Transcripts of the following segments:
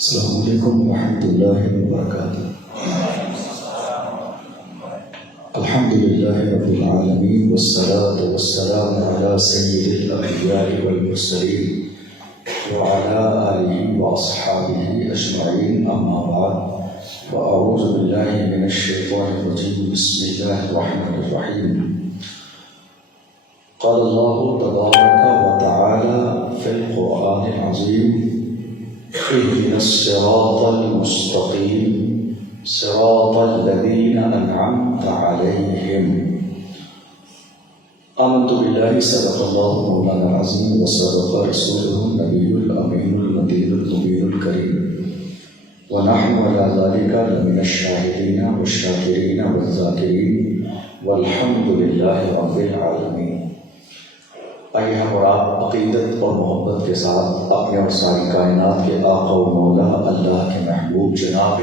السلام علیکم ورحمۃ اللہ وبرکاتہ۔ الحمد للہ رب العالمین والصلاة والسلام علی سید الانبیاء والمرسلین وعلی آلہ واصحابہ اجمعین، اما بعد، واعوذ باللہ من الشیطان الرجیم، بسم اللہ الرحمن الرحیم۔ قال اللہ تبارک وتعالی فی القرآن العظیم: اهدنا الصراط المستقيم صراط الذين أنعمت عليهم۔ آمنت بالله صدق الله مولانا العظيم وصدق رسوله النبي الأمين المتين المبين الكريم، ونحن على ذلك لمن الشاهدين والشاكرين والذاكرين والحمد لله رب العالمين۔ آئیے ہم اور آپ عقیدت اور محبت کے ساتھ اپنے اور ساری کائنات کے آقا و مولا اللہ کے محبوب جناب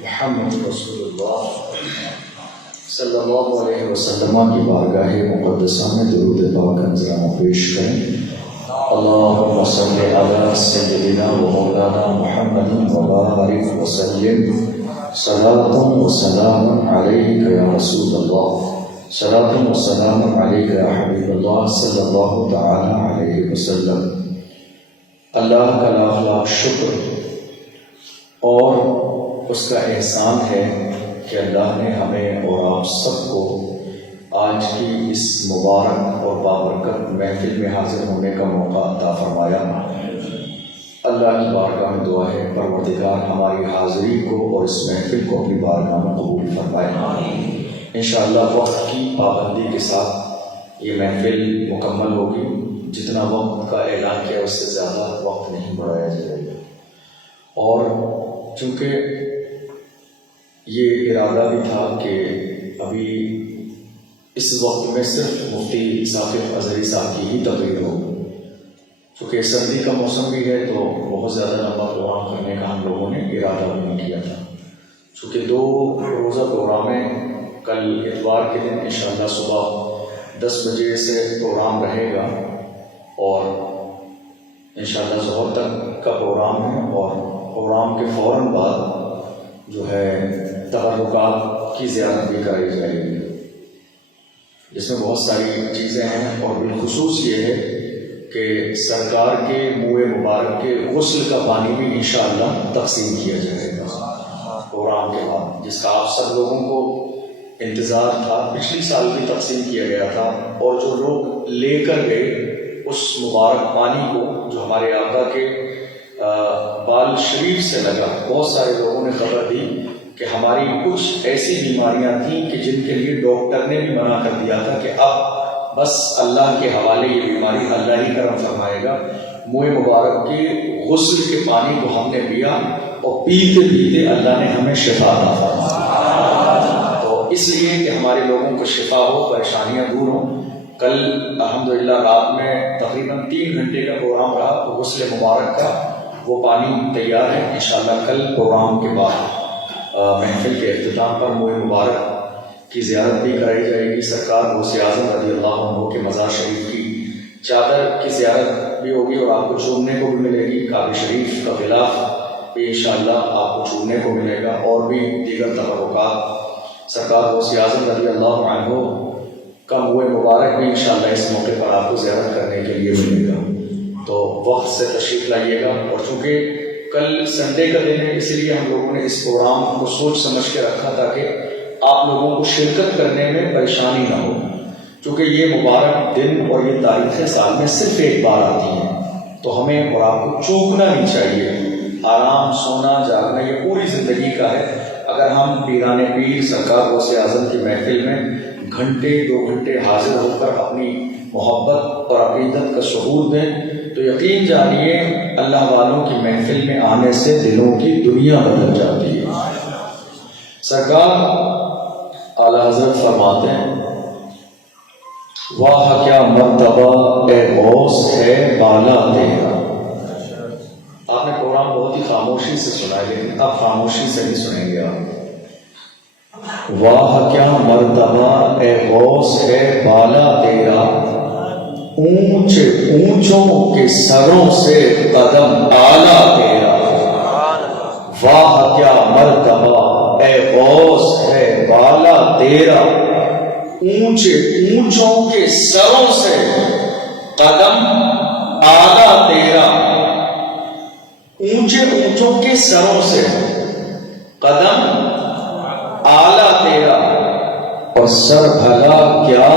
محمد رسول اللہ صلی اللہ علیہ وسلم کی بارگاہ مقدسہ میں درود پاک نذرانہ پیش کریں۔ اللہم صلی علی سیدنا و مولانا محمد وبارک وسلم، صلاۃ و سلام علیک یا رسول اللہ، صلاۃ و سلام علیک یا حبیب اللہ صلی اللہ تعالی علیہ وسلم۔ اللہ کا لاکھ لاکھ شکر اور اس کا احسان ہے کہ اللہ نے ہمیں اور آپ سب کو آج کی اس مبارک اور بابرکت محفل میں حاضر ہونے کا موقع عطا فرمایا۔ اللہ کی بارگاہ میں دعا ہے پروردگار ہماری حاضری کو اور اس محفل کو اپنی بارگاہ میں قبول فرمائے۔ انشاءاللہ وقت کی پابندی کے ساتھ یہ محفل مکمل ہوگی۔ جتنا وقت کا اعلان کیا اس سے زیادہ وقت نہیں بڑھایا جائے گا، اور چونکہ یہ ارادہ بھی تھا کہ ابھی اس وقت میں صرف مفتی ثاقب اظہری صاحب کی ہی تقریر ہو، چونکہ سردی کا موسم بھی ہے تو بہت زیادہ لمبا پروگرام کرنے کا ہم لوگوں نے ارادہ بھی نہیں کیا تھا۔ چونکہ 2 روزہ پروگرام ہے، کل اتوار کے دن انشاءاللہ صبح 10 بجے سے پروگرام رہے گا، اور انشاءاللہ ظہر تک کا پروگرام ہے، اور پروگرام کے فوراً بعد جو ہے تبرکات کی زیارت بھی کرائی جائے گی، جس میں بہت ساری چیزیں ہیں، اور بالخصوص یہ ہے کہ سرکار کے منہ مبارک کے غسل کا پانی بھی انشاءاللہ تقسیم کیا جائے گا پروگرام کے بعد، جس کا آپ سب لوگوں کو انتظار تھا۔ پچھلی سال بھی تقسیم کیا گیا تھا، اور جو لوگ لے کر گئے اس مبارک پانی کو جو ہمارے آقا کے بال شریف سے لگا، بہت سارے لوگوں نے خبر دی کہ ہماری کچھ ایسی بیماریاں تھیں کہ جن کے لیے ڈاکٹر نے بھی منع کر دیا تھا کہ اب بس اللہ کے حوالے یہ بیماری اللہ ہی کرم فرمائے گا۔ منہ مبارک کے غسل کے پانی کو ہم نے پیا، اور پیتے پیتے اللہ نے ہمیں شفا عطا فرمایا۔ اس لیے کہ ہمارے لوگوں کو شفا ہو، پریشانیاں دور ہوں۔ کل الحمدللہ رات میں تقریباً 3 گھنٹے کا پروگرام رہا، تو غسل مبارک کا وہ پانی تیار ہے۔ انشاءاللہ کل پروگرام کے بعد محفل کے اختتام پر منہ مبارک کی زیارت بھی کرائی جائے گی۔ سرکار غوث اعظم رضی اللہ عنہ کے مزار شریف کی چادر کی زیارت بھی ہوگی، اور آپ کو چومنے کو بھی ملے گی۔ کعبہ شریف کا غلاف بھی انشاءاللہ آپ کو چومنے کو ملے گا، اور بھی دیگر تبرکات سرکار غوث اعظم رضی اللہ عنہ کا منہ مبارک بھی انشاءاللہ اس موقع پر آپ کو زیارت کرنے کے لیے ملے گا، تو وقت سے تشریف لائیے گا۔ اور چونکہ کل سنڈے کا دن ہے، اسی لیے ہم لوگوں نے اس پروگرام کو سوچ سمجھ کے رکھا تاکہ آپ لوگوں کو شرکت کرنے میں پریشانی نہ ہو، چونکہ یہ مبارک دن اور یہ تاریخیں سال میں صرف ایک بار آتی ہیں، تو ہمیں اور آپ کو چوکنا نہیں چاہیے۔ آرام، سونا، جاگنا یہ پوری زندگی کا ہے۔ اگر ہم پیران پیر سرکار غوث اعظم کی محفل میں گھنٹے 2 گھنٹے حاضر ہو کر اپنی محبت اور عقیدت کا شعور دیں، تو یقین جانیے اللہ والوں کی محفل میں آنے سے دلوں کی دنیا بدل جاتی ہے۔ سرکار اعلیٰ حضرت فرماتے ہیں: واہ کیا مرتبہ اے غوث ہے بالا تیرا۔ آپ نے پروگرام بہت ہی خاموشی سے سنا ہے، لیکن اب خاموشی سے بھی سنیں گے آپ۔ واہ کیا مرتبہ اے غوث ہے بالا تیرا، اونچے اونچوں کے سروں سے قدم اعلیٰ تیرا۔ واہ کیا مرتبہ اے غوث ہے بالا تیرا، اونچے اونچوں کے سروں سے قدم اعلیٰ تیرا، اونچے اونچوں کے سروں سے قدم اعلیٰ تیرا، اور سر بھلا کیا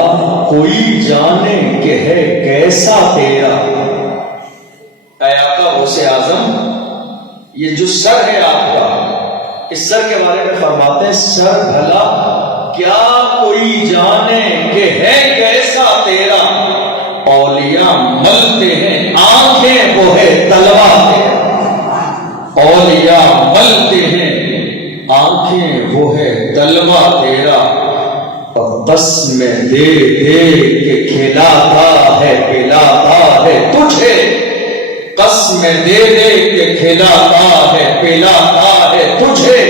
کوئی جانے کہ ہے کیسا تیرا۔ اے آقا غوث اعظم، یہ جو سر ہے آپ کا، اس سر کے بارے میں فرماتے ہیں سر بھلا کیا کوئی جانے کہ ہے کیسا تیرا، اولیاء ملتے ہیں آنکھیں وہ ہے تلوا تیرا، اولیاء ملتے ہیں آنکھیں وہ ہے تلوا تیرا، اور بس میں دے دے کے کھلاتا ہے پلاتا ہے تجھے، قسم دے دے کے کھلاتا ہے پلاتا ہے تجھے،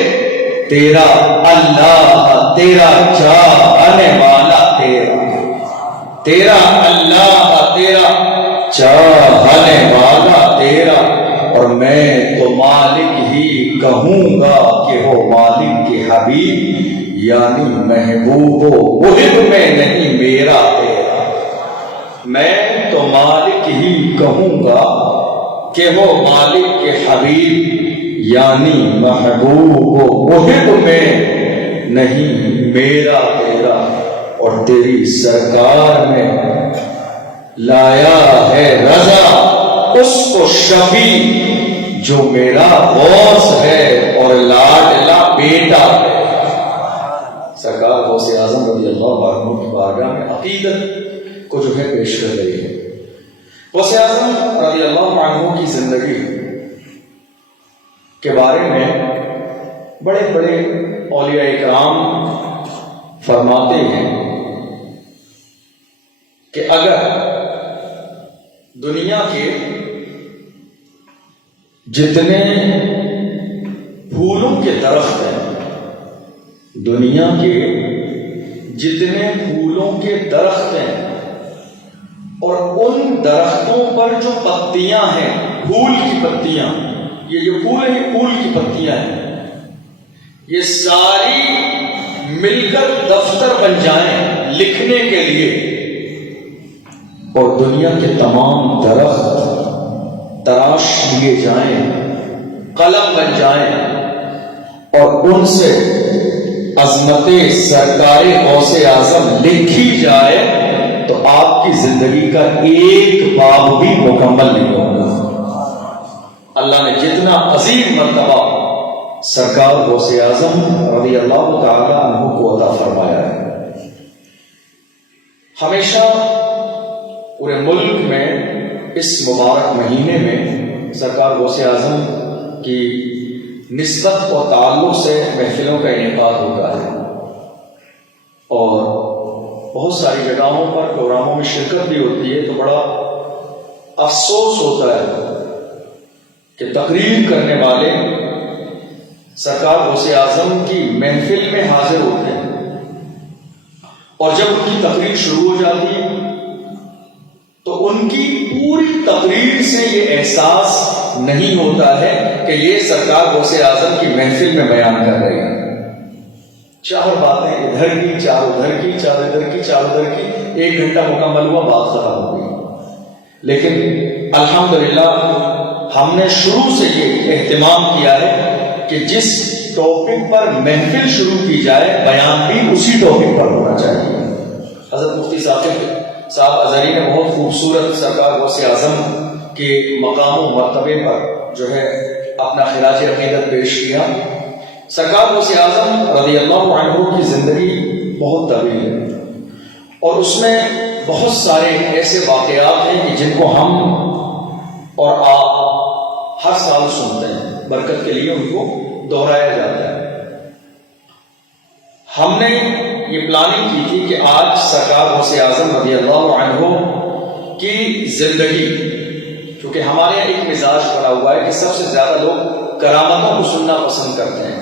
تیرا اللہ تیرا چاہنے والا تیرا، تیرا اللہ تیرا چاہنے والا تیرا، اور میں تو مالک ہی کہوں گا کہ ہو مالک کے حبیب، یعنی محبوب و محب میں نہیں میرا تیرا، میں تو مالک ہی کہوں گا کہ وہ مالک کے حبیب، یعنی محبوب و محب میں نہیں میرا تیرا، اور تیری سرکار میں لایا ہے رضا اس کو شفیع جو میرا غوث ہے اور لاڈلا بیٹا ہے۔ سرکار غوث اعظم رضی اللہ عنہ کی بارگاہ میں عقیدت کو جو ہے پیش کر رہی ہے۔ غوث اعظم رضی اللہ عنہ کی زندگی کے بارے میں بڑے بڑے اولیاء اکرام فرماتے ہیں کہ اگر دنیا کے جتنے پھولوں کے درخت ہیں، دنیا کے جتنے پھولوں کے درخت ہیں، اور ان درختوں پر جو پتیاں ہیں، پھول کی پتیاں، یہ جو پھول ہیں یہ پھول کی پتیاں ہیں، یہ ساری مل کر دفتر بن جائیں لکھنے کے لیے، اور دنیا کے تمام درخت تراش لیے جائیں، قلم بن جائیں، اور ان سے عظمت سرکار غوث اعظم لکھی جائے، تو آپ کی زندگی کا ایک باب بھی مکمل نہیں ہوگا۔ اللہ نے جتنا عظیم مرتبہ سرکار غوث اعظم رضی اللہ تعالی عنہ کو عطا فرمایا ہے، ہمیشہ پورے ملک میں اس مبارک مہینے میں سرکار غوث اعظم کی نسبت اور تعلق سے محفلوں کا انعقاد ہوتا ہے، اور بہت ساری جگہوں پر پروگراموں میں شرکت بھی ہوتی ہے، تو بڑا افسوس ہوتا ہے کہ تقریر کرنے والے سرکار غوث اعظم کی محفل میں حاضر ہوتے ہیں، اور جب ان کی تقریر شروع ہو جاتی ہے تو ان کی پوری تقریر سے یہ احساس نہیں ہوتا ہے کہ یہ سرکار غوث اعظم کی محفل میں بیان کر رہے ہیں۔ چار باتیں ادھر کی، چار ادھر کی، چار ادھر کی، چار ادھر کی، 1 گھنٹہ مکمل ہوا، بات ختم ہو گئی۔ لیکن الحمدللہ ہم نے شروع سے یہ اہتمام کیا ہے کہ جس ٹاپک پر محفل شروع کی جائے بیان بھی اسی ٹاپک پر ہونا چاہیے۔ حضرت مفتی صاحب ازہری نے بہت خوبصورت سرکار غوث اعظم کے مقام و مرتبے پر جو ہے اپنا خراج عقیدت پیش کیا۔ سرکار غوث اعظم رضی اللہ عنہ کی زندگی بہت طویل ہے، اور اس میں بہت سارے ایسے واقعات ہیں کہ جن کو ہم اور آپ ہر سال سنتے ہیں، برکت کے لیے ان کو دہرایا جاتا ہے۔ ہم نے یہ پلاننگ کی تھی کہ آج سرکار غوث اعظم رضی اللہ عنہ کی زندگی، کیونکہ ہمارے یہاں ایک مزاج بنا ہوا ہے کہ سب سے زیادہ لوگ کرامتوں کو سننا پسند کرتے ہیں،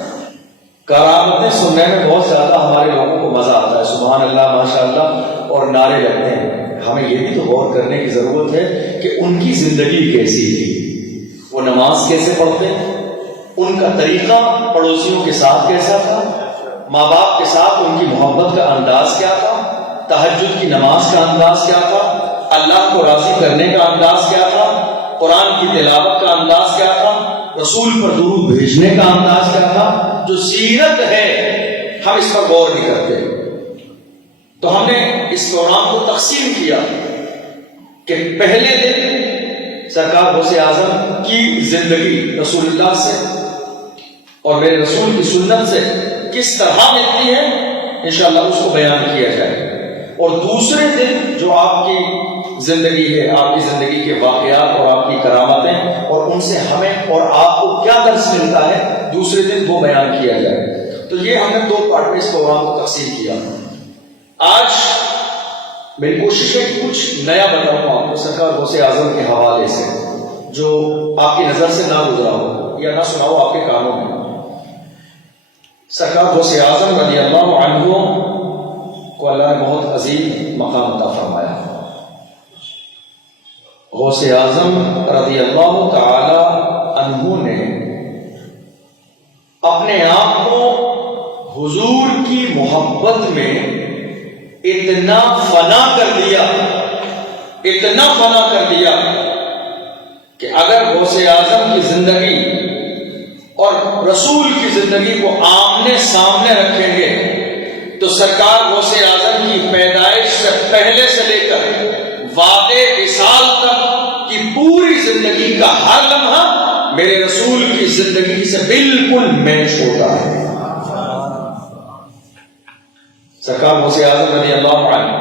کرامتیں سننے میں بہت زیادہ ہمارے لوگوں کو مزہ آتا ہے، سبحان اللہ، ماشاء اللہ، اور نعرے لگتے ہیں۔ ہمیں یہ بھی تو غور کرنے کی ضرورت ہے کہ ان کی زندگی کیسی تھی، وہ نماز کیسے پڑھتے، ان کا طریقہ پڑوسیوں کے ساتھ کیسا تھا، ماں باپ کے ساتھ ان کی محبت کا انداز کیا تھا، تہجد کی نماز کا انداز کیا تھا، اللہ کو راضی کرنے کا انداز کیا تھا، قرآن کی تلاوت کا انداز کیا تھا، رسول پر درود بھیجنے کا انداز کیا تھا. جو سیرت ہے ہم اس پر غور نہیں کرتے. تو ہم نے اس پروگرام کو تقسیم کیا کہ پہلے دن سرکار غوث اعظم کی زندگی رسول اللہ سے اور میرے رسول کی سنت سے کس طرح ملتی ہے انشاءاللہ اس کو بیان کیا جائے. اور دوسرے دن جو آپ کی زندگی ہے، آپ کی زندگی کے واقعات اور آپ کی کرامتیں اور ان سے ہمیں اور آپ کو کیا درس ملتا ہے، دوسرے دن وہ بیان کیا جائے. تو یہ ہم نے 2 پارٹ میں اس پروگرام کو تقسیم کیا. آج میری کوشش ہے کہ کچھ نیا بتاؤں آپ کو سرکار غوث اعظم کے حوالے سے جو آپ کی نظر سے نہ گزرا ہو یا نہ سنا ہو آپ کے کانوں میں. سرکار غوث اعظم رضی اللہ عنہ کو اللہ نے بہت عظیم مقام عطا فرمایا. غوث اعظم رضی اللہ تعالی عنہ نے اپنے آپ کو حضور کی محبت میں اتنا فنا کر دیا کہ اگر غوث اعظم کی زندگی اور رسول کی زندگی کو آمنے سامنے رکھیں گے تو سرکار غوث اعظم کی پیدائش سے پہلے سے لے کر وعدے وصال تک کی پوری زندگی کا ہر لمحہ میرے رسول کی زندگی سے بالکل میچ ہوتا ہے. سرکار غوث اعظم رضی اللہ عنہ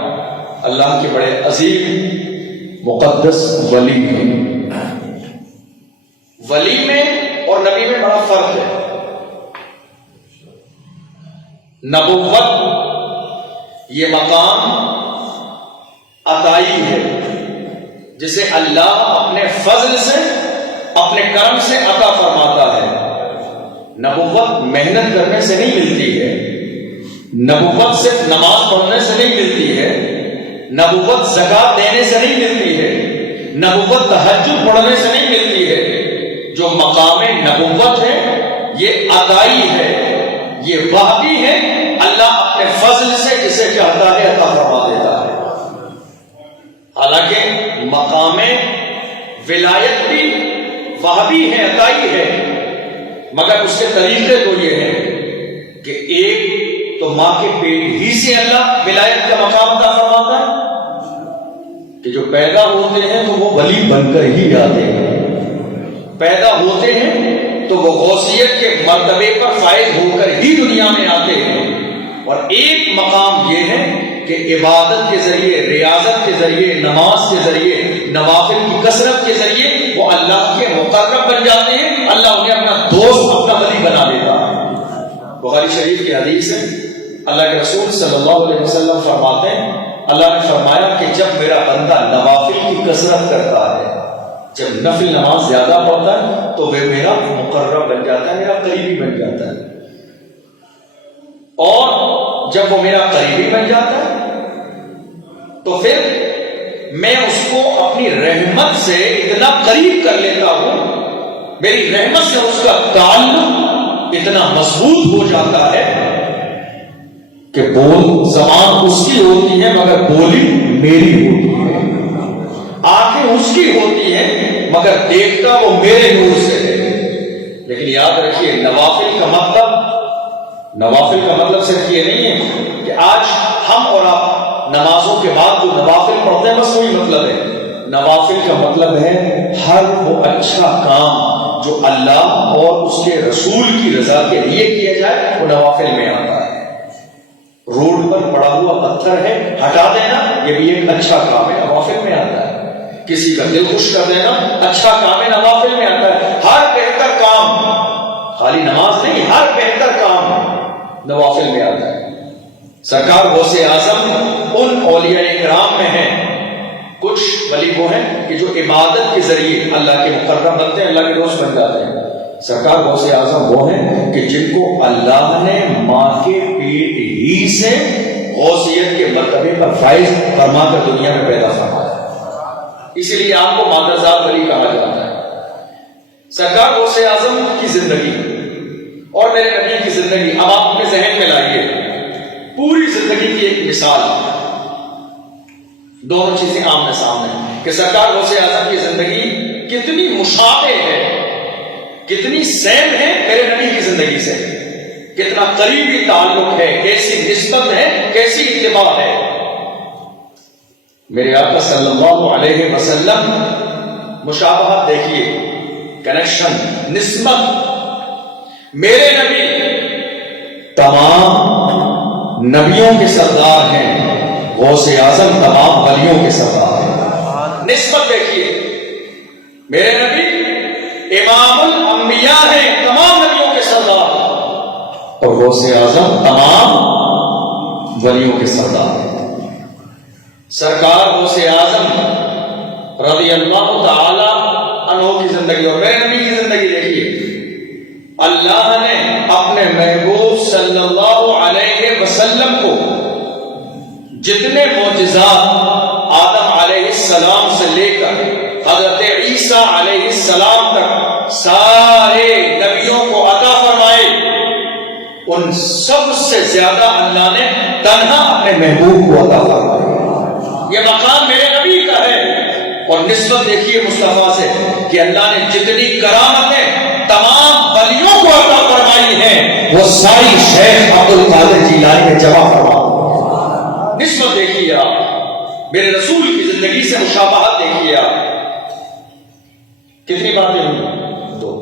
اللہ کے بڑے عظیم مقدس ولی ہیں. ولی میں اور نبی میں بڑا فرق ہے. نبوت یہ مقام عطائی ہے جسے اللہ اپنے فضل سے اپنے کرم سے عطا فرماتا ہے. نبوت محنت کرنے سے نہیں ملتی ہے، نبوت صرف نماز پڑھنے سے نہیں ملتی ہے، نبوت زکات دینے سے نہیں ملتی ہے، نبوت تہجد پڑھنے سے نہیں ملتی ہے. جو مقام نبوت ہے یہ عطائی ہے، یہ وحدی ہے. اللہ اپنے فضل سے جسے چاہتا ہے عطا فرما دیتا ہے. حالانکہ مقام ولایت بھی وحدی ہے، عطائی ہے، مگر اس کے طریقے تو یہ ہیں کہ ایک تو ماں کے پیٹ ہی سے اللہ ولایت کا مقام عطا فرماتا ہے کہ جو پیدا ہوتے ہیں تو وہ ولی بن کر ہی آتے ہیں، پیدا ہوتے ہیں تو وہ غوثیت کے مرتبے پر فائز ہو کر ہی دنیا میں آتے ہیں. اور ایک مقام یہ ہے کہ عبادت کے ذریعے، ریاضت کے ذریعے، نماز کے ذریعے، نوافل کی کثرت کے ذریعے وہ اللہ کے مقرب بن جاتے ہیں، اللہ انہیں اپنا دوست، اپنا ولی بنا دیتا ہے. بخاری شریف کی حدیث ہے، اللہ کے رسول صلی اللہ علیہ وسلم فرماتے ہیں، اللہ نے فرمایا کہ جب میرا بندہ نوافل کی کثرت کرتا ہے، جب نفل نماز زیادہ پڑھتا ہے تو وہ میرا مقرب بن جاتا ہے، میرا قریبی بن جاتا ہے. اور جب وہ میرا قریبی بن جاتا ہے تو پھر میں اس کو اپنی رحمت سے اتنا قریب کر لیتا ہوں، میری رحمت سے اس کا تعلق اتنا مضبوط ہو جاتا ہے کہ بول زبان اس کی ہوتی ہے مگر بولی میری ہوتی ہے، آنکھیں اس کی ہوتی ہیں مگر دیکھتا وہ میرے نور سے ہے. لیکن یاد رکھیے نوافل کا مطلب صرف یہ نہیں ہے کہ آج ہم اور آپ نمازوں کے بعد جو نوافل پڑھتے ہیں بس وہی مطلب ہے. نوافل کا مطلب ہے ہر وہ اچھا کام جو اللہ اور اس کے رسول کی رضا کے لیے کیا جائے وہ نوافل میں آتا ہے. روڈ پر پڑا ہوا پتھر ہے، ہٹا دینا یہ بھی ایک اچھا کام ہے، نوافل میں آتا ہے. کسی کا دل خوش کر دینا اچھا کام ہے، نوافل میں آتا ہے. ہر بہتر کام، خالی نماز نہیں، ہر بہتر کام نوافل میں آتا ہے. سرکار غوث اعظم ان اولیاء کرام میں ہیں. کچھ ولی وہ ہیں کہ جو عبادت کے ذریعے اللہ کے مقرب بنتے ہیں، اللہ کے دوست بن جاتے ہیں. سرکار غوث اعظم وہ ہیں کہ جن کو اللہ نے ماں کے پیٹ ہی سے غوثیت کے مرتبے پر فائز فرما کر دنیا میں پیدا فرمایا. اسی لیے آپ کو مادرزاد ولی کہا جاتا ہے. سرکار غوث اعظم کی زندگی اور میرے نبی کی زندگی اب آپ اپنے ذہن میں لائیے. پوری زندگی کی ایک مثال, دونوں چیزیں آمنے سامنے کہ سرکار غوث اعظم کی زندگی کتنی مشابہ ہے, کتنی سیم ہے میرے نبی کی زندگی سے, کتنا قریبی تعلق ہے, کیسی نسبت ہے, کیسی اتباع ہے. میرے آقا صلی اللہ علیہ وسلم, مشابہت دیکھیے, کنیکشن, نسبت. میرے نبی تمام نبیوں کے سردار ہیں, غوث اعظم تمام ولیوں کے سردار ہیں. نسبت دیکھیے, میرے نبی امام الانبیاء ہیں, تمام نبیوں کے سردار, اور غوث اعظم تمام ولیوں کے سردار ہیں. سرکار غوث اعظم رضی اللہ تعالی عنہ کی زندگی اور میرے نبی کی زندگی دیکھیے. اللہ نے اپنے محبوب صلی اللہ علیہ وسلم کو جتنے معجزات آدم علیہ السلام سے لے کر حضرت عیسیٰ علیہ السلام تک سارے نبیوں کو عطا فرمائے, ان سب سے زیادہ اللہ نے تنہا اپنے محبوب کو عطا فرمائے. یہ مقام میرے نبی کا ہے. اور نسبت دیکھیے مصطفیٰ سے کہ اللہ نے جتنی کرامتیں تمام ولیوں کو عطا فرمائی ہیں وہ ساری شیخ عبد القادر جیلانی میں جمع فرما. نسبت دیکھیے آپ, میرے رسول کی زندگی سے مشابہت دیکھیے آپ. کتنی باتیں ہوئی؟ 2.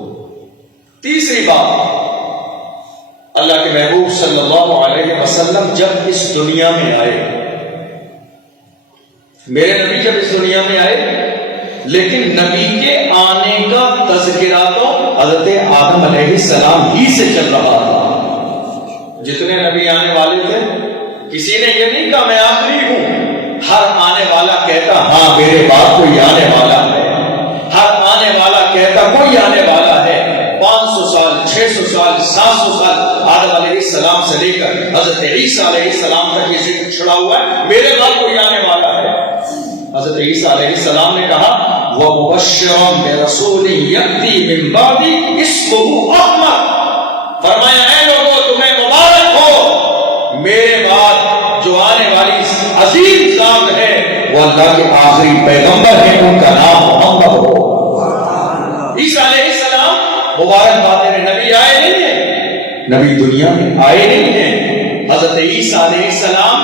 تیسری بات, اللہ کے محبوب صلی اللہ علیہ وسلم جب اس دنیا میں آئے, میرے نبی جب اس دنیا میں آئے, لیکن نبی کے آنے کا تذکرہ تو حضرت آدم علیہ السلام ہی سے چل رہا تھا. جتنے نبی آنے والے تھے کسی نے یہ نہیں کہا میں آخری ہوں. ہر آنے والا کہتا ہاں میرے بعد کوئی آنے والا ہے. ہر آنے والا کہتا کوئی آنے والا ہے. 500 سال, 600 سال, 700 سال آدم علیہ السلام سے لے کر حضرت عیسیٰ علیہ السلام تک یہ ذکر چھڑا ہوا ہے میرے بعد کوئی آنے والا ہے. حضرت عیسیٰ علیہ السلام نے کہا وَمُبَشِّرًا بِرَسُولٍ يَأْتِي مِن بَعْدِي اسْمُهُ أَحْمَدُ, فرمایا اے لوگوں تمہیں مبارک ہو, میرے بعد جو آنے والی عظیم ذات ہے وہ اللہ کے آخری پیغمبر ہیں, ان کا نام محمد ہو. عیسیٰ علیہ السلام مبارک بات ہے, نبی آئے نہیں ہیں, نبی دنیا میں آئے نہیں ہیں. حضرت عیسیٰ علیہ السلام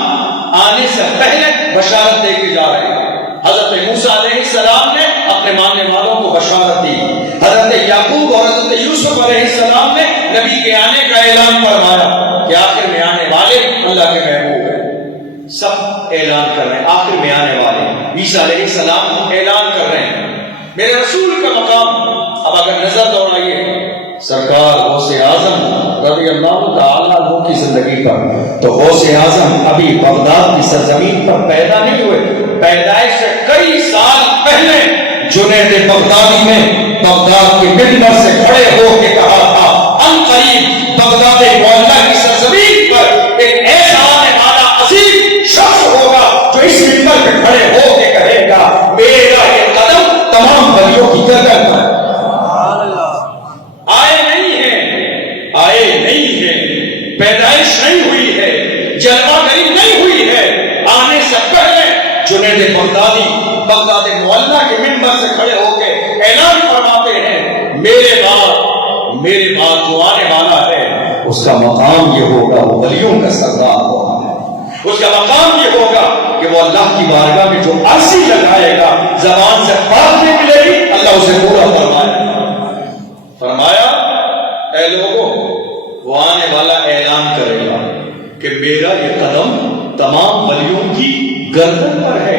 آنے سے پہلے بشارت دے کے جا رہے ہیں. حضرت موسیٰ علیہ السلام نے اپنے ماننے والوں کو بشارت دی. حضرت یعقوب اور حضرت یوسف علیہ السلام نے نبی کے آنے کا اعلان فرمایا کہ آخر میں آنے والے اللہ کے محبوب ہیں. سب اعلان کر رہے ہیں آخر میں آنے والے. عیسیٰ علیہ السلام اعلان کر رہے ہیں میرے رسول کا مقام. اب اگر نظر دوڑائیے سرکار غوث اعظم رضی اللہ تعالیٰ عنہ کی زندگی پر, تو غوث اعظم ابھی بغداد کی سرزمین پر پیدا نہیں ہوئے. پیدائش سے کئی سال پہلے جنید بغدادی نے بغداد کے منبر سے کھڑے ہو کے کہا تھا ان قریب بغداد معلیٰ کی سرزمین پر ایک ایسا آنے والا عظیم شخص ہوگا جو اس منبر پہ کھڑے ہو کے کہے گا میرا یہ قدم تمام ولیوں کی گردن پر. آئے نہیں ہے, پیدائش نہیں ہوئی ہے, جلوہ گری نہیں ہوئی ہے. آنے سے پہلے جنید بغدادی بغداد معلیٰ کے منبر سے کھڑے ہو کے اعلان فرماتے ہیں میرے بعد جو آنے والا ہے اس کا مقام یہ ہوگا وہ ولیوں کا سردار ہوگا. اس کا مقام یہ ہوگا کہ وہ اللہ کی بارگاہ میں جو عرصی لگائے گا زبان سے بات نہیں ملے گی, اللہ اسے پورا فرمایا اے لوگوں وہ آنے والا اعلان کرے گا کہ میرا یہ قدم تمام ولیوں کی گردن پر ہے.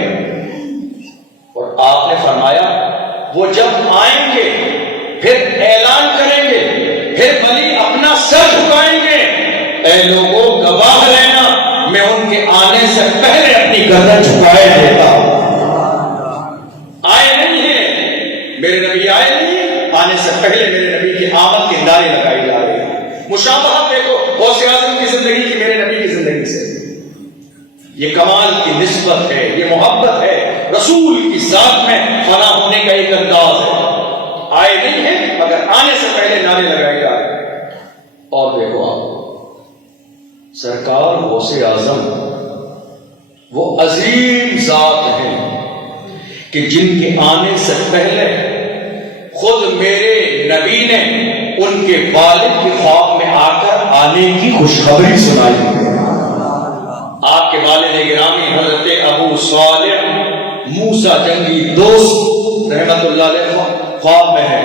اور آپ نے فرمایا وہ جب آئیں گے پھر اعلان کریں گے, پھر ولی اپنا سر جھکائیں گے, اے لوگوں گواہ رہنا میں ان کے آنے سے پہلے اپنی گردن جھکائے دیتا ہوں. آئے نہیں ہیں میرے نبی, آئے نہیں ہیں, آنے سے پہلے میرے نبی کی آمد کے نعرے لگائی جا رہے ہیں. مشابہت دیکھو غوث اعظم کی زندگی کی میرے نبی کی زندگی سے. یہ کمال کی نسبت ہے, یہ محبت ہے, رسول کی ذات میں فنا ہونے کا ایک انداز ہے. آئے نہیں ہیں مگر آنے سے پہلے نعرے لگائے جا رہے ہیں۔ اور دیکھو آپ، سرکار غوث اعظم وہ عظیم ذات ہیں کہ جن کے آنے سے پہلے خود میرے نبی نے ان کے والد کے خواب میں آ کر آنے کی خوشخبری سنائی۔ آپ کے والد گرامی حضرت ابو صالح موسیٰ جنگی دوست رحمت اللہ علیہ خواب میں ہے،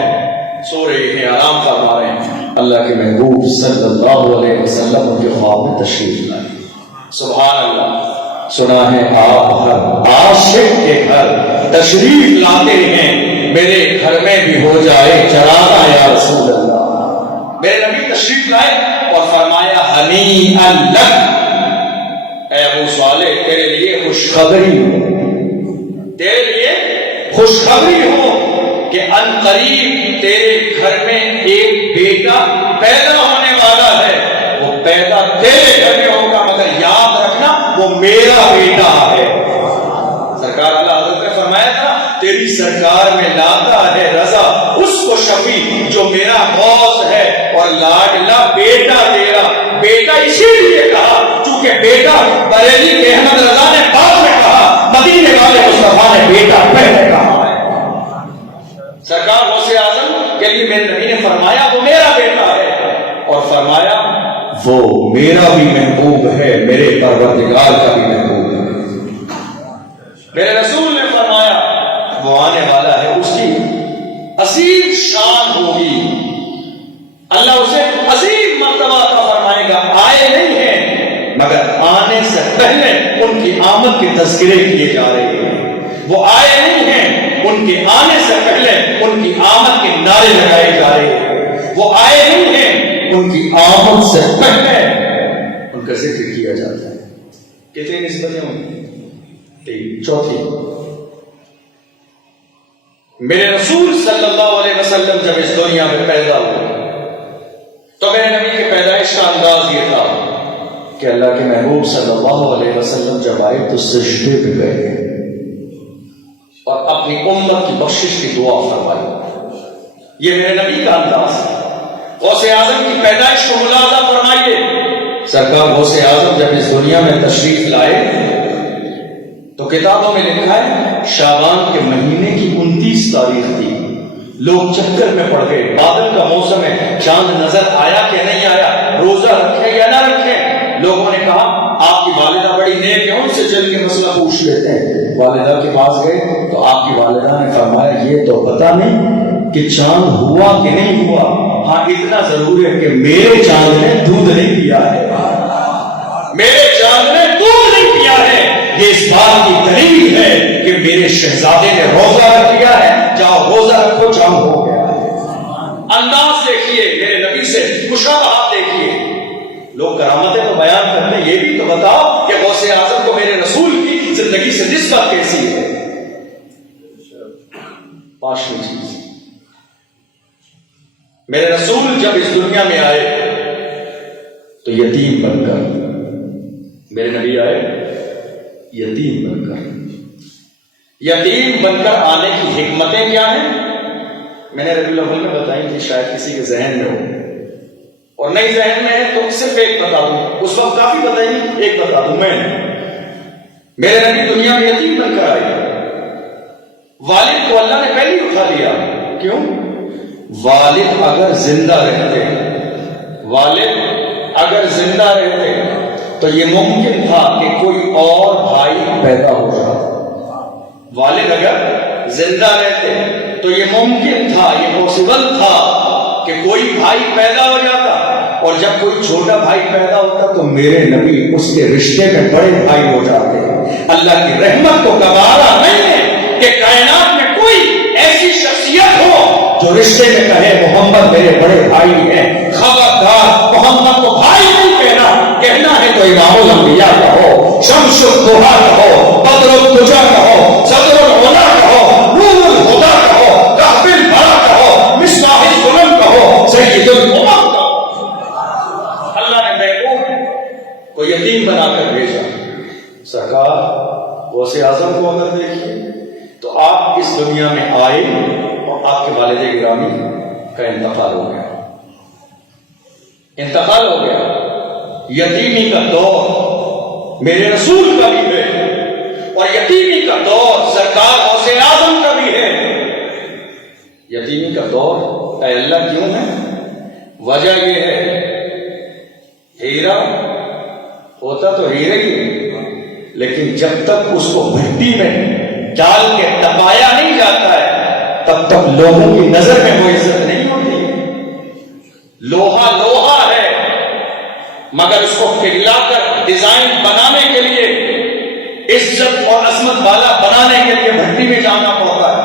سو رہے ہیں، آرام فرما رہے ہیں۔ اللہ کے محبوب صلی اللہ علیہ وسلم ان کے خواب میں تشریف لائے۔ سبحان اللہ۔ سنا ہے آپ ہر عاشق کے گھر تشریف لاتے ہیں، میرے گھر میں بھی ہو جائے چراغا یا رسول اللہ۔ میرے نبی تشریف لائے اور فرمایا ہنیئا لک، اے ابو صالح تیرے لیے خوشخبری ہو، تیرے لیے خوشخبری ہو کہ ان قریب تیرے گھر میں ایک بیٹا پیدا ہونے والا ہے، وہ پیدا تیرے گھر میں ہوگا، مگر یاد رکھنا وہ میرا بیٹا ہے۔ سرکار اللہ حضرت نے فرمایا تھا تیری سرکار میں لاتا ہے رضا اس کو شفیع جو میرا غوث ہے اور لاڈلا بیٹا تیرا۔ بیٹا اسی لیے کہا چونکہ بیٹا بریلی کے احمد رضا نے بعد میں کہا، مدینے والے مصطفیٰ نے بیٹا پہلے کہا ہے۔ سرکار غوث اعظم کے لیے میرے نبی نے فرمایا وہ میرا بیٹا ہے، اور فرمایا وہ میرا بھی محبوب ہے، میرے پروردگار کا بھی محبوب ہے۔ میرے رسول نے فرمایا وہ آنے والا ہے، اس کی عظیم شان ہوگی، اللہ اسے عظیم مرتبہ عطا فرمائے گا۔ آئے نہیں ہیں مگر آنے سے پہلے ان کی آمد کے تذکرے کیے جا رہے ہیں، وہ آئے نہیں ہیں، ان کے آنے سے پہلے ان کی آمد کے نعرے لگائے جا رہے ہیں، وہ آئے نہیں ہیں، ان کی آمد سے پہلے ان کا ذکر کیا جاتا ہے۔ کتنی نسبتیں ہوں گی؟ چوتھی، میرے رسول صلی اللہ علیہ وسلم جب اس دنیا میں پیدا ہوئے تو میرے نبی کے پیدائش کا انداز یہ تھا کہ اللہ کے محبوب صلی اللہ علیہ وسلم جب آئے تو سجدے پہ گئے اور اپنی امت کی بخشش کی دعا فرمائی۔ یہ میرے نبی کا انداز ہے۔ غوث اعظم کی پیدائش کو ملاحظہ فرمائیے۔ سرکار غوث اعظم جب اس دنیا میں تشریف لائے تو کتابوں میں لکھا ہے شعبان کے مہینے کی 29 تاریخ تھی، لوگ چکر میں پڑ گئے، بادل کا موسم ہے، چاند نظر آیا کہ نہیں آیا، روزہ رکھیں یا نہ رکھیں۔ لوگوں نے کہا آپ کی والدہ بڑی نیک ہے، ان سے چل کے مسئلہ پوچھ لیتے ہیں۔ والدہ کے پاس گئے تو آپ کی والدہ نے فرمایا یہ تو پتہ نہیں کہ چاند ہوا کہ نہیں ہوا، ہاں اتنا ضرور ہے کہ میرے چاند نے دودھ نہیں پیا ہے، میرے چاند نے دودھ نہیں پیا ہے۔ یہ اس بات کی دلیل ہے کہ میرے شہزادے نے روزہ رکھ لیا ہے، جاؤ روزہ رکھو، چاند ہو گیا ہے۔ انداز دیکھیے میرے نبی سے، مشابہت دیکھیے۔ لوگ کرامتیں تو بیان کرتے ہیں، یہ بھی تو بتاؤ کہ غوث اعظم کو میرے رسول کی زندگی سے نسبت کیسی ہے۔ پانچویں چیز، میرے رسول جب اس دنیا میں آئے تو یتیم بن کر، میرے نبی آئے یتیم بن کر۔ یتیم بن کر آنے کی حکمتیں کیا ہیں میں نے ربیع الاول میں بتائی تھی، شاید کسی کے ذہن میں ہو، اور نئی ذہن میں ہے تو صرف ایک بتا دوں، اس وقت کافی بتائی، ایک بتا دوں میں۔ میرے نبی دنیا میں یتیم بن کر آئے، والد کو اللہ نے پہلے ہی اٹھا لیا۔ کیوں؟ والد اگر زندہ رہتے، والد اگر زندہ رہتے تو یہ ممکن تھا کہ کوئی اور بھائی پیدا ہو جاتا۔ والد اگر زندہ رہتے تو یہ ممکن تھا، یہ پاسبل تھا کہ کوئی بھائی پیدا ہو جاتا، اور جب کوئی چھوٹا بھائی پیدا ہوتا تو میرے نبی اس کے رشتے میں بڑے بھائی ہو جاتے۔ اللہ کی رحمت کو گوارا نہیں ہے کہ کائنات میں کوئی ایسی شخصیت ہو جو رشتے میں کہے محمد میرے بڑے بھائی ہیں۔ خبردار، محمد کو بھائی نہیں کہنا، کہنا ہے تو امام الانبیاء کہو، شمس الضحیٰ کہو، بدر الدجیٰ کہو، صدر العلا کہو، نور الہدیٰ کہو، کہف البرا کہو، مصباح الظلم کہو، سید الامم کہو۔ اللہ نے محبوب کو یتیم بنا کر بھیجا۔ سرکار غوث اعظم کو اگر دیکھیے تو آپ اس دنیا میں آئے اور آپ کے والد گرامی کا انتقال ہو گیا، انتقال ہو گیا۔ یتیمی کا دور میرے رسول کا بھی ہے، اور یتیمی کا دور سرکار غوث اعظم کا بھی ہے۔ یتیمی کا دور اے اللہ کیوں ہے؟ وجہ یہ ہے، ہیرا ہوتا تو ہیرا ہی ہے، لیکن جب تک اس کو بھٹی میں ڈال کے تپایا نہیں جاتا ہے تب تک لوگوں کی نظر میں وہ عزت نہیں ہوتی۔ لوہا لوہا ہے، مگر اس کو پگھلا کر ڈیزائن بنانے کے لیے، عزت اور عظمت والا بنانے کے لیے بھٹی میں جانا پڑتا ہے،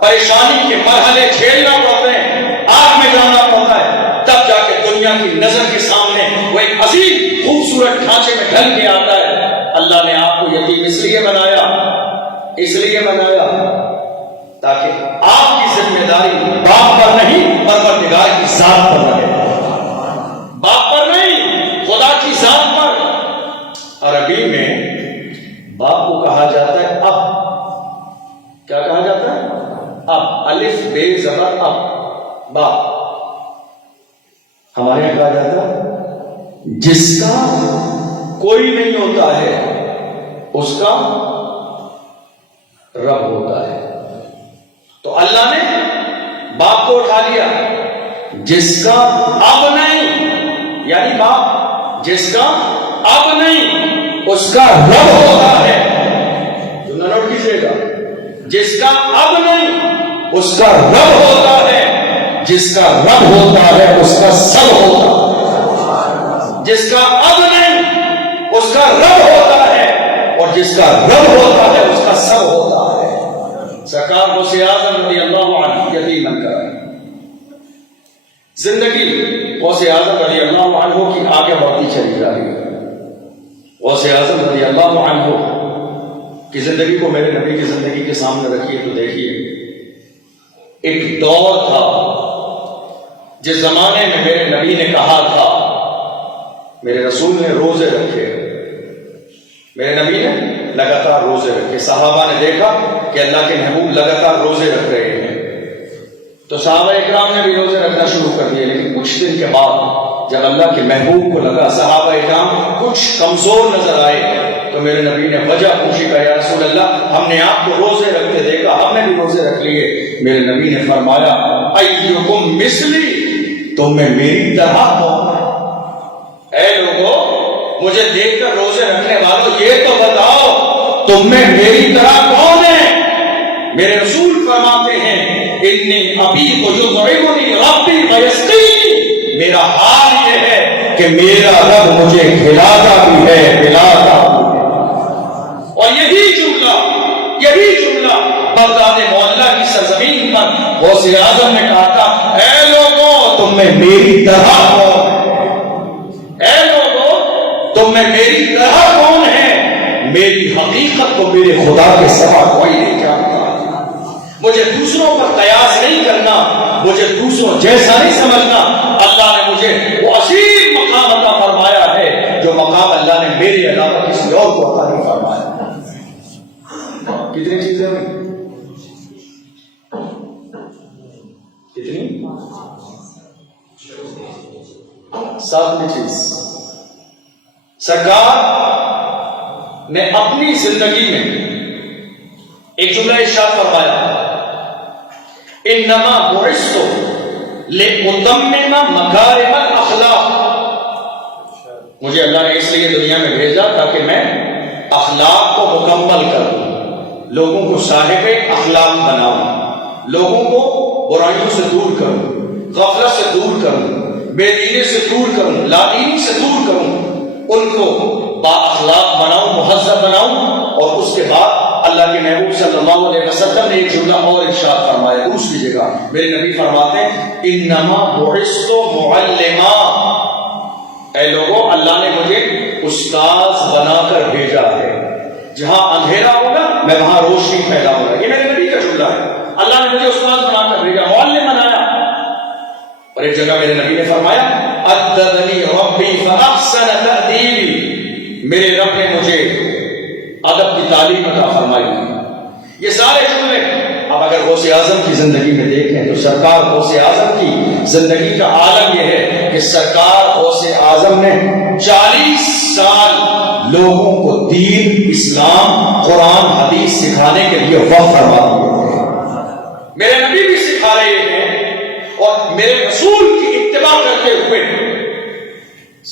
پریشانی کے مرحلے جھیلنا پڑتے ہیں، آگ میں جانا پڑتا ہے، تب جا کے دنیا کی نظر کے سامنے وہ ایک عظیم خوبصورت ڈھانچے میں ڈھل کے آتا ہے۔ اللہ نے آپ کو یتیم اس لیے بنایا تاکہ آپ کی ذمہ داری باپ پر نہیں، پروردگار کی ذات پر رہے، باپ پر نہیں، خدا کی ذات پر۔ عربی میں باپ کو کہا جاتا ہے اب، کیا کہا جاتا ہے؟ اب، الف بے زبر اب، باپ۔ ہمارے یہاں کہا جاتا ہے جس کا کوئی نہیں ہوتا ہے اس کا رب ہوتا ہے۔ تو اللہ نے باپ کو اٹھا لیا، جس کا اب نہیں، یعنی باپ جس کا اب نہیں اس کا رب ہوتا ہے۔ جملہ نوٹ کیجیے گا، جس کا اب نہیں اس کا رب ہوتا ہے، جس کا رب ہوتا ہے اس کا سب ہوتا ہے۔ جس کا اب نہیں اس کا رب ہوتا ہے، اور جس کا رب ہوتا ہے اس کا سب ہوتا ہے۔ سرکار غوث اعظم رضی اللہ عنہ یتیمن کا زندگی غوث اعظم رضی اللہ عنہ کی آگے بڑھتی چلی جا رہی ہے۔ غوث اعظم رضی اللہ عنہ کی زندگی کو میرے نبی کی زندگی کے سامنے رکھیے تو دیکھیے، ایک دور تھا جس زمانے میں میرے نبی نے کہا تھا، میرے رسول نے روزے رکھے، میرے نبی نے لگاتار روزے رکھے۔ صحابہ نے دیکھا کہ اللہ کے محبوب لگاتار روزے رکھ رہے ہیں، تو صحابہ اکرام نے بھی روزے رکھنا شروع کر دیے۔ لیکن کچھ دن کے بعد جب اللہ کے محبوب کو لگا صحابہ اکرام کچھ کمزور نظر آئے، تو میرے نبی نے وجہ پوچھی، کہا یا رسول اللہ ہم نے آپ کو روزے رکھتے دیکھا، ہم نے بھی روزے رکھ لیے۔ میرے نبی نے فرمایا ایکم مثلی، تم میں میری طرح کون ہے؟ اے لوگوں، مجھے دیکھ کر روزے رکھنے والوں یہ تو بتاؤ تم میں میری طرح کون ہے؟ میرے رسول فرماتے ہیں انی ابیت یطعمنی ربی ویسقینی، میرا حال یہ ہے کہ میرا رب مجھے کھلاتا بھی ہے پلاتا بھی ہے۔ اور یہی جملہ بغداد معلیٰ کی سرزمین پر غوث اعظم نے کہا تھا، اے لوگوں تم میں میری طرح کون ہے؟ اے لوگوں تم میں میری طرح کون ہے؟ میری حقیقت کو میرے خدا کے سوا کوئی نہیں جانتا۔ مجھے دوسروں پر قیاس نہیں کرنا، مجھے دوسروں جیسا نہیں سمجھنا۔ اللہ نے مجھے وہ عظیم مقام عطا فرمایا ہے جو مقام اللہ نے میرے علاوہ کسی اور کو عطا نہیں فرمایا۔ کتنی چیزیں ہوئی؟ کتنی؟ ساتویں چیز، سرکار نے اپنی زندگی میں ایک جملہ ارشاد فرمایا، انما بعثت لاتمم مکارم الاخلاق، مجھے اللہ نے اس لیے دنیا میں بھیجا تاکہ میں اخلاق کو مکمل کروں، لوگوں کو صاحب اخلاق بناؤں، لوگوں کو برائیوں سے دور کروں، غفلت سے دور کروں، بے دینی سے دور کروں، لا دینی سے دور کروں، ان کو با اخلاق بناؤں، مہذب بناؤں۔ اور اس کے بعد اللہ کے محبوب صلی اللہ علیہ وسلم نے ایک جملہ اور ارشاد فرمایا دوسری جگہ، میرے نبی فرماتے ہیں انما بعثت معلما، اے لوگوں اللہ نے مجھے استاذ بنا کر بھیجا ہے، جہاں اندھیرا ہوگا میں وہاں روشنی پھیلاؤں گا۔ یہ میرے نبی کا جملہ ہے، اللہ نے مجھے استاذ بنا کر بھیجا، معلم بنایا۔ اور ایک جگہ میرے نبی نے فرمایا ادبنی ربی فاحسن تأدیبی، میرے رب نے مجھے ادب کی تعلیم عطا فرمائی۔ یہ سارے جملے اب اگر غوث اعظم کی زندگی میں دیکھیں تو سرکار غوث اعظم کی زندگی کا عالم یہ ہے کہ سرکار غوث اعظم نے 40 سال لوگوں کو دین، اسلام، قرآن، حدیث سکھانے کے لیے وقف فرما دیے۔ میرے نبی بھی سکھا رہے ہیں اور میرے رسول کی اتباع کرتے ہوئے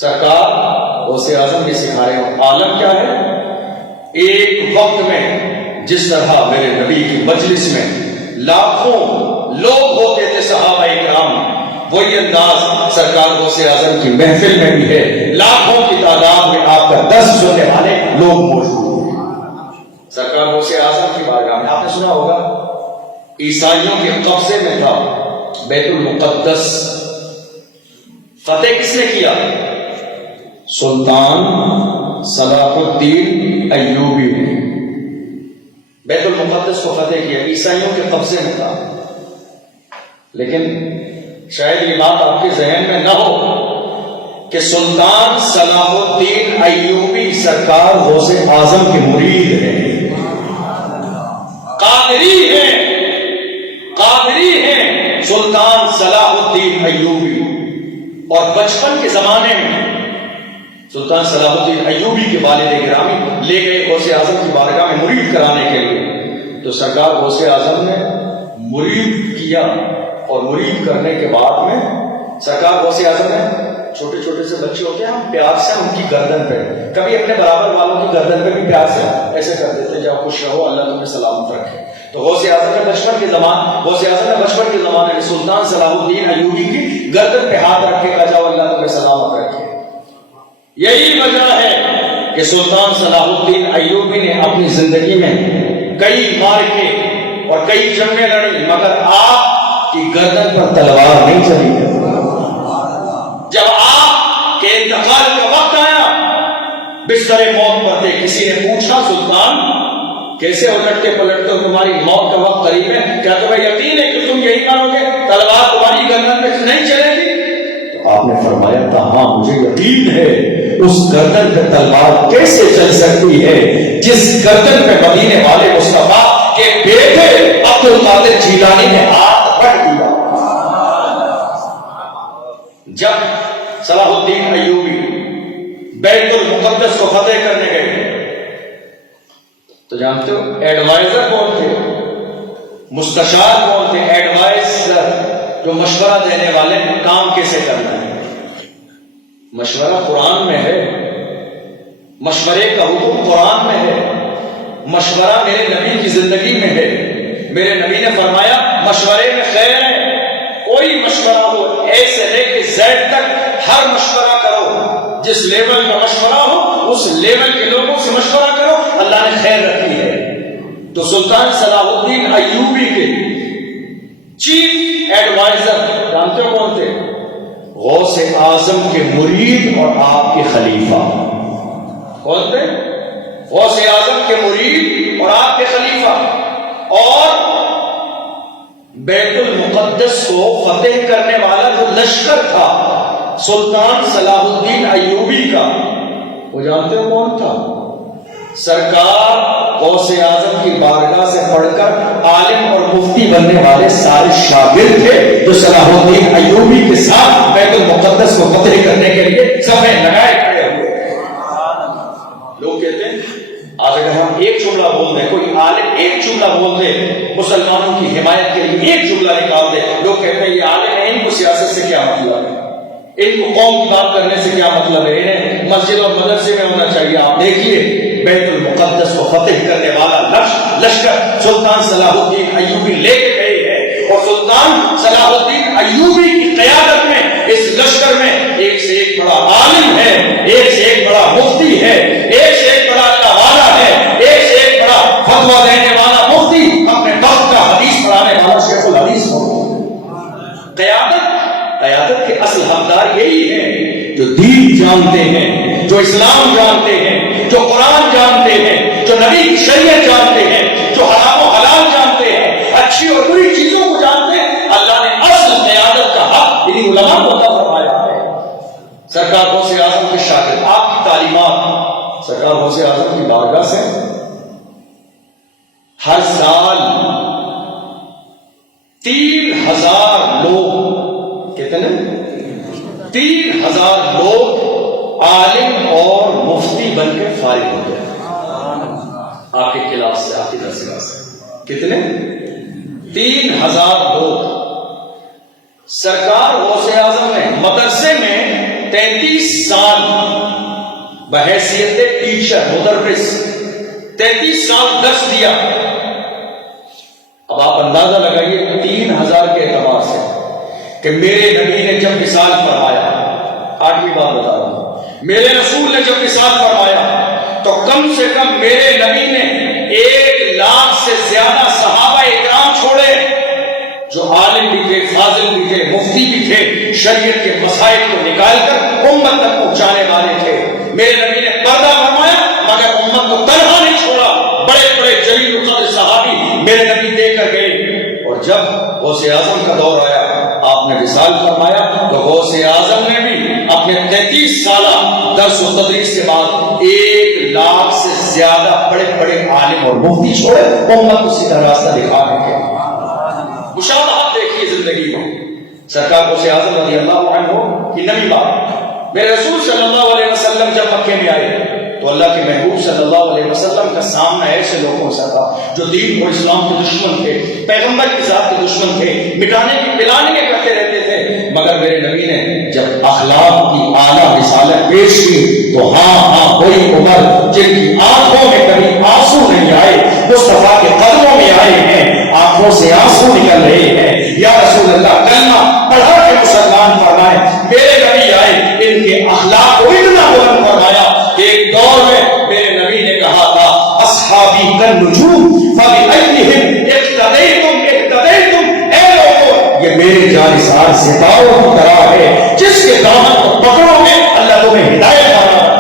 سرکار غوث اعظم بھی سکھا رہے ہیں۔ عالم کیا ہے؟ ایک وقت میں جس طرح میرے نبی کی مجلس میں لاکھوں لوگ ہوتے تھے صحابہ کرام، وہی انداز سرکار غوث اعظم کی محفل میں بھی ہے۔ لاکھوں کی تعداد میں آپ کا درس سننے والے لوگ موجود ہیں۔ سرکار غوث اعظم کی بارگاہ میں آپ نے سنا ہوگا عیسائیوں کے قبضے میں تھا بیت المقدس، فتح کس نے کیا؟ سلطان صلاح الدین ایوبی نے بیت المقدس کو فتح کیا، عیسائیوں کے قبضے میں تھا۔ لیکن شاید یہ بات آپ کے ذہن میں نہ ہو کہ سلطان صلاح الدین ایوبی سرکار غوث اعظم کے مرید ہیں، قادری ہیں سلطان صلاح الدین ایوبی۔ اور بچپن کے زمانے میں سلطان صلاح الدین ایوبی کے والد گرامی لے گئے غوث اعظم کی بارگاہ میں مرید کرانے کے لیے، تو سرکار غوث اعظم نے مرید کیا اور مرید کرنے کے بعد میں سرکار غوث اعظم نے چھوٹے چھوٹے سے بچے ہوتے ہیں، ہم پیار سے ان کی گردن پہ، کبھی اپنے برابر والوں کی گردن پہ بھی پیار سے ایسے کر دیتے جاؤ خوش رہو، اللہ تمہیں سلامت رکھے۔ تو غوث اعظم نے بچپن کے زمانے میں سلطان صلاح الدین ایوبی کی گردن پہ ہاتھ رکھے گا، جاؤ اللہ تمہیں سلامت رکھے۔ یہی وجہ ہے کہ سلطان صلاح الدین ایوبی نے اپنی زندگی میں کئی مارکے اور کئی جنگیں لڑی، مگر آپ کی گردن پر تلوار نہیں چلی۔ جب آپ کے انتقال کا وقت آیا، بستر موت پر تھے، کسی نے پوچھا سلطان کیسے الٹتے پلٹتے ہو، تمہاری موت کا وقت قریب ہے، کیا تمہیں یقین ہے کہ تم یہی کرو گے، تلوار تمہاری گردن پہ نہیں چلے گی؟ تو آپ نے فرمایا تھا ہاں مجھے یقین ہے، اس گردن پہ تلوار کیسے چل سکتی ہے جس گردن پہ مدینے والے مصطفیٰ کے بیٹے عبد القادر جیلانی نے ہاتھ رکھ دیا۔ جب صلاح الدین ایوبی بیت المقدس کو فتح کرنے گئے تو جانتے ہو ایڈوائزر کون تھے، مستشار کون تھے؟ ایڈوائزر جو مشورہ دینے والے کام کیسے کرنا ہے۔ مشورہ قرآن میں ہے، مشورے کا حکم قرآن میں ہے، مشورہ میرے نبی کی زندگی میں ہے۔ میرے نبی نے فرمایا مشورے میں خیر ہے، کوئی مشورہ ہو اے سے لے کے زیڈ تک ہر مشورہ کرو، جس لیول کا مشورہ ہو اس لیول کے لوگوں سے مشورہ کرو، اللہ نے خیر رکھی ہے۔ تو سلطان صلاح الدین ایوبی کے چیف ایڈوائزر جانتے ہو کون تھے؟ غوث اعظم کے مرید اور آپ کے خلیفہ۔ کون تھے؟ غوث اعظم کے مرید اور آپ کے خلیفہ۔ اور بیت المقدس کو فتح کرنے والا جو لشکر تھا سلطان صلاح الدین ایوبی کا، وہ جانتے ہو کون تھا؟ سرکار غوث اعظم کی بارگاہ سے پڑھ کر عالم اور مفتی بننے والے سارے شاگرد تھے جو صلاح الدین ایوبی کے ساتھ بیت المقدس کو فتح کرنے کے لیے صفیں لگائے کھڑے ہوئے۔ لوگ کہتے ہیں آج اگر ہم ایک جملہ بول دیں، کوئی عالم ایک جملہ بول دے مسلمانوں کی حمایت کے لیے، ایک جملہ نکال دے، لوگ کہتے ہیں یہ عالم ہے، ان کو سیاست سے کیا مطلب ہے، ان کو قوم کی بات کرنے سے کیا مطلب ہے، انہیں مسجد اور مدرسے میں ہونا چاہیے۔ آپ دیکھیے بیت المقدس کو فتح کرنے والا لشکر سلطان صلاح الدین ایوبی لے کے گئے ہیں، اور سلطان صلاح الدین ایوبی کی قیادت میں اس لشکر میں ایک سے ایک بڑا عالم ہے، ایک سے ایک بڑا مفتی ہے، ایک سے ایک بڑا اللہ والا ہے، ایک سے ایک بڑا فتویٰ دینے والا مفتی، اپنے وقت کا حدیث پڑھانے والا شیخ الحدیث ہو۔ قیادت کے اصل حقدار یہی ہیں جو دین جانتے ہیں، جو اسلام جانتے ہیں، جو قرآن جانتے ہیں، جو نبی کی شریعت جانتے ہیں، جو حرام و حلال جانتے ہیں، اچھی اور بری چیزوں کو جانتے ہیں۔ اللہ نے اصل قیادت کا حق انہی علماء کو عطا فرمایا ہے۔ سرکار غوث اعظم کے شاگرد، آپ کی تعلیمات سرکار غوث اعظم کی بارگاہ سے ہر سال 3000 لوگ، کتنے کتنے 3000 لوگ عالم اور مفتی بن کے فارغ ہو گئے آپ کے کلاس سے، آپ کی درسگاہ سے. کتنے 3000 لوگ. سرکار غوث اعظم نے مدرسے میں 33 سال بحیثیت ٹیچر مدرس 33 سال درس دیا. اب آپ اندازہ لگائیے 3000 کے اعتبار سے کہ میرے نبی نے جب وصال فرمایا، 8ویں بات بتا رہا ہوں، میرے رسول نے جب وصال فرمایا تو کم سے کم میرے نبی نے 1 لاکھ سے زیادہ صحابہ اکرام چھوڑے جو عالم بھی تھے، فاضل بھی تھے، مفتی بھی تھے، شریعت کے مسائل کو نکال کر امت تک پہنچانے والے تھے. میرے نبی نے پردہ فرمایا مگر امت کو تنہا نہیں چھوڑا. بڑے بڑے جلیل القدر صحابی میرے نبی دے کر گئے. اور جب غوث اعظم کا دور آیا، آپ نے وصال فرمایا تو غوث اعظم نے بھی اپنے 33 سالہ درس و تدریس کے بعد 1 لاکھ سے زیادہ بڑے بڑے عالم اور مفتی چھوڑے امت کو سیدھا راستہ دکھانے کے. مشابہت دیکھیے زندگی میں. سرکار غوث اعظم رضی اللہ عنہ کی نئی بات، میرے رسول صلی اللہ علیہ وسلم جب مکے میں آئے تو اللہ کے محبوب صلی اللہ علیہ وسلم کا سامنا ایسے لوگوں سے تھا جو دین اور اسلام کے دشمن تھے، پیغمبر کی ذات کے دشمن تھے، مٹانے کی پلانے کے کرتے رہتے تھے. مگر میرے نبی نے جب اخلاق کی اعلیٰ رسالت پیش کی تو ہاں کوئی عمر جن کی آنکھوں میں کبھی آنسو نہیں آئے مصطفیٰ کے قدموں میں آئے ہیں، آنکھوں سے آنسو نکل رہے ہیں. یا رسول اللہ کلمہ پڑھا کے مسلمان فرمائے. میرے نبی آئے، ان کے اخلاق کو اتنا بلند فرمایا کہ ایک دور میں میرے نبی نے کہا تھا اصحابی کالنجوم فبأیہم اقتدیتم اقتدیتم. اے لوگوں، یہ میرے جانثار ستاروں کی طرح ہے، جس کے دامن کو پکڑو گے اللہ تمہیں ہدایت فرمائے.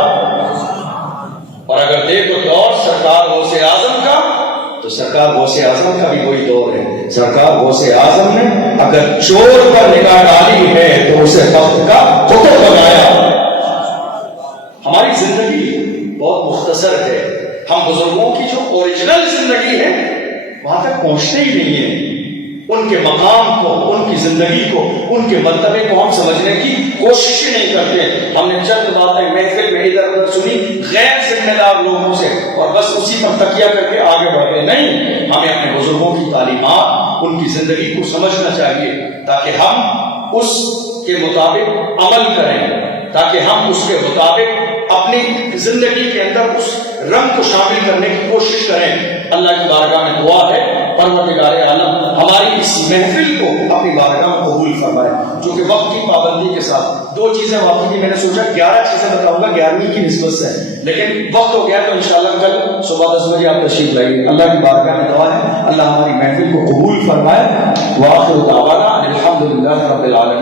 اور اگر دیکھو دور سرکار غوث اعظم کا تو سرکار غوث اعظم کا بھی وہی دور ہے. سرکار غوث اعظم نے اگر چور پر نگاہ ڈالی ہے تو اسے وقت کا حکم بنایا. ہماری زندگی بہت مختصر ہے. ہم بزرگوں کی جو اوریجنل زندگی ہے وہاں تک پہنچتے ہی نہیں ہیں. ان کے مقام کو، ان کی زندگی کو، ان کے مرتبے کو ہم سمجھنے کی کوشش ہی نہیں کرتے. ہم نے چند باتیں محفل میں ادھر ادھر سنی غیر ذمہ دار لوگوں سے اور بس اسی پر تکیہ کر کے آگے بڑھتے. نہیں، ہمیں اپنے بزرگوں کی تعلیمات، ان کی زندگی کو سمجھنا چاہیے تاکہ ہم اس کے مطابق عمل کریں، تاکہ ہم اس کے مطابق اپنی زندگی کے اندر اس رنگ کو شامل کرنے کی کوشش کریں. اللہ کی بارگاہ میں دعا ہے پروردگار عالم ہماری اس محفل کو اپنی بارگاہ میں قبول فرمائے. جو کہ وقت کی پابندی کے ساتھ 2 چیزیں واقعی کی میں نے سوچا 11 چیزیں بتاؤں گا 11ویں کی نسبت سے، لیکن وقت ہو گیا تو انشاءاللہ کل صبح 10 بجے آپ تشریف لائیے. اللہ کی بارگاہ میں دعا ہے اللہ ہماری محفل کو قبول فرمائے. وآخر دعوانا الحمدللہ رب العالمین.